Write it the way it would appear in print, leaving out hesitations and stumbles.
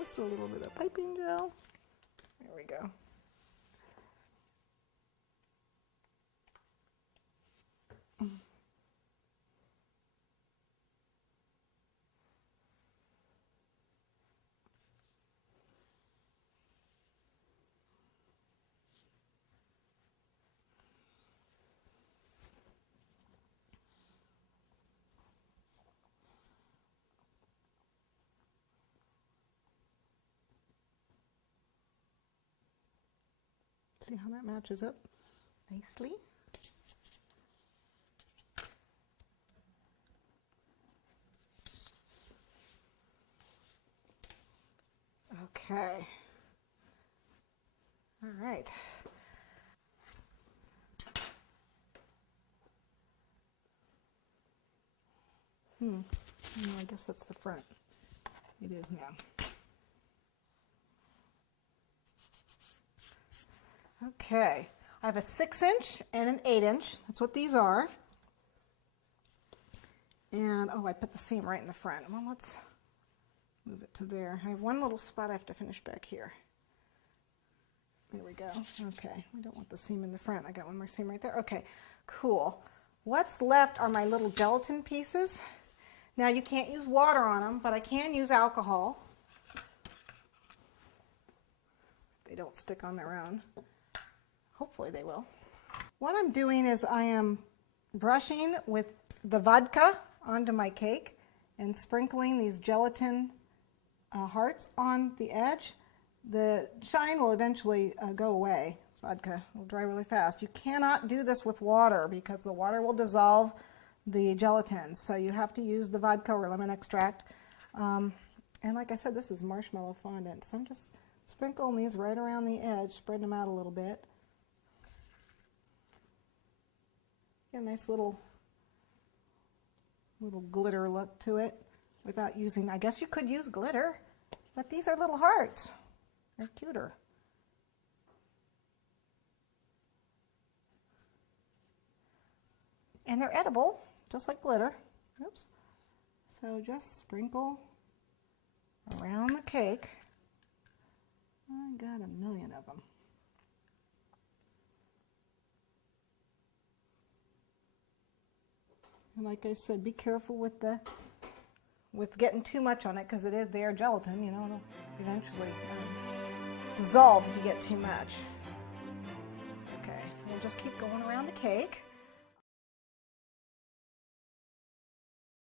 Just a little bit of piping gel. There we go. See how that matches up nicely? Okay. All right. No, I guess that's the front. It is now. Okay. I have a 6-inch and an 8-inch. That's what these are. And, oh, I put the seam right in the front. Well, let's move it to there. I have one little spot I have to finish back here. There we go. Okay. We don't want the seam in the front. I got one more seam right there. Okay. Cool. What's left are my little gelatin pieces. Now, you can't use water on them, but I can use alcohol. They don't stick on their own. Hopefully they will. What I'm doing is I am brushing with the vodka onto my cake and sprinkling these gelatin hearts on the edge. The shine will eventually go away. Vodka will dry really fast. You cannot do this with water because the water will dissolve the gelatin. So you have to use the vodka or lemon extract. And like I said, this is marshmallow fondant. So I'm just sprinkling these right around the edge, spreading them out a little bit. Get a nice little glitter look to it without using, I guess you could use glitter, but these are little hearts. They're cuter. And they're edible, just like glitter. Oops. So just sprinkle around the cake. I got a million of them. And like I said, be careful with getting too much on it because they are gelatin, you know, it'll eventually dissolve if you get too much. Okay, we'll just keep going around the cake.